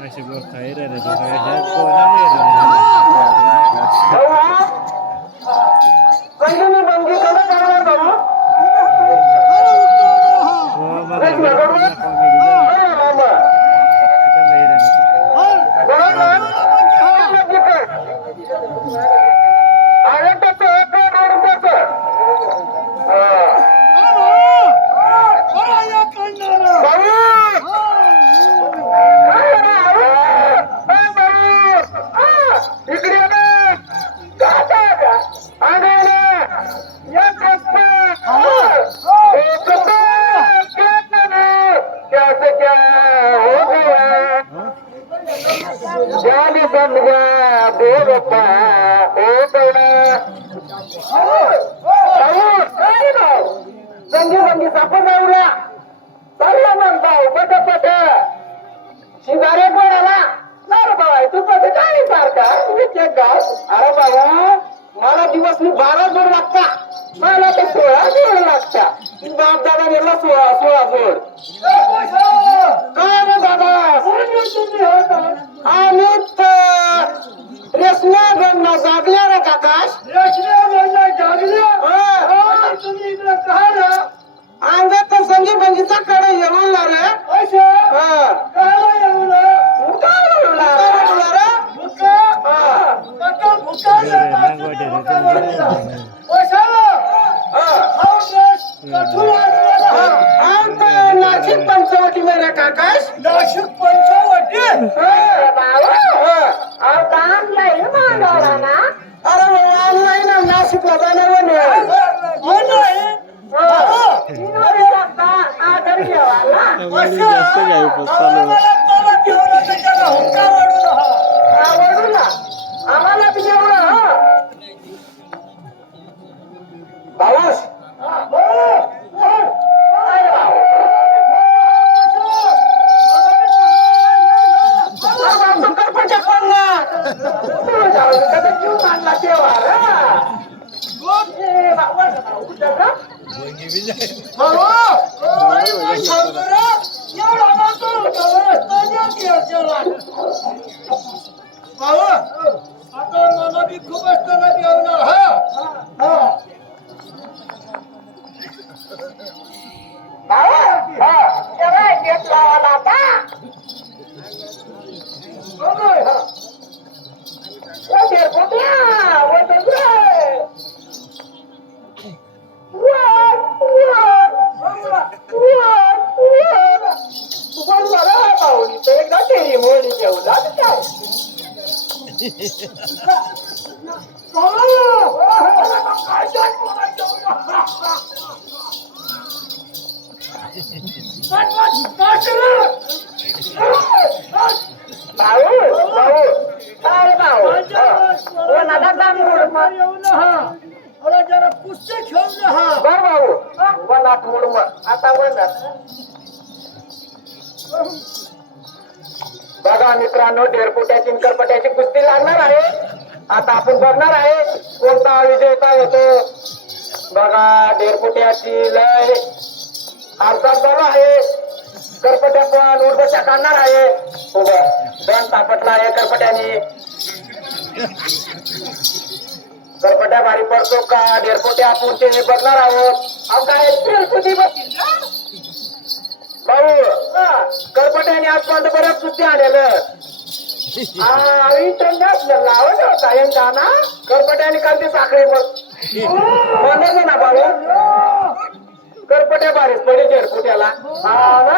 Neyse bu hayır arası. Hayır, hayır, hayır. कोणाला? अरे बाबा तू पट काय सारखा. तुम्ही चेक गाव. अरे बाबा मला दिवस मी बारा जोड लागता मला ते सोळा जोड लागता. बाप दादा नेला सोळा सोळा जोड. काय रे दादा? आम्ही काकाश अंगात संजय बंजीचा कडे येऊन हा. हा. पंचवटी मेरा काकाश नाशिक पंचवटी? नाशिकला जाणार जास्त खूप असताना जेवणार हा एकदा तेरी मोडी घेऊ Oh! आता बघा मित्रांनो डेरपुट्याची करपट्याची कुस्ती लागणार आहे. आता आपण बघणार आहे कोणता विजेता होतो. बघा ढेरपुट्याची लय आरसात झाला आहे. करपट्या पण उर्दशा काढणार आहे. उभं. दोन तापटला आहे करपट्याने. करपट्या भारी पडतो का? डेरपोटे आपण ते बघणार आहोत. अहो काय डेरपोटी बसतील ना? भाऊ करपट्याने आजपर्यंत बऱ्याच सुट्टी होता एक गाणा. करपट्याने करते साखळी बघ. बंदच ना भाऊ? करपट्या बारीस पडे डेरपोट्याला हा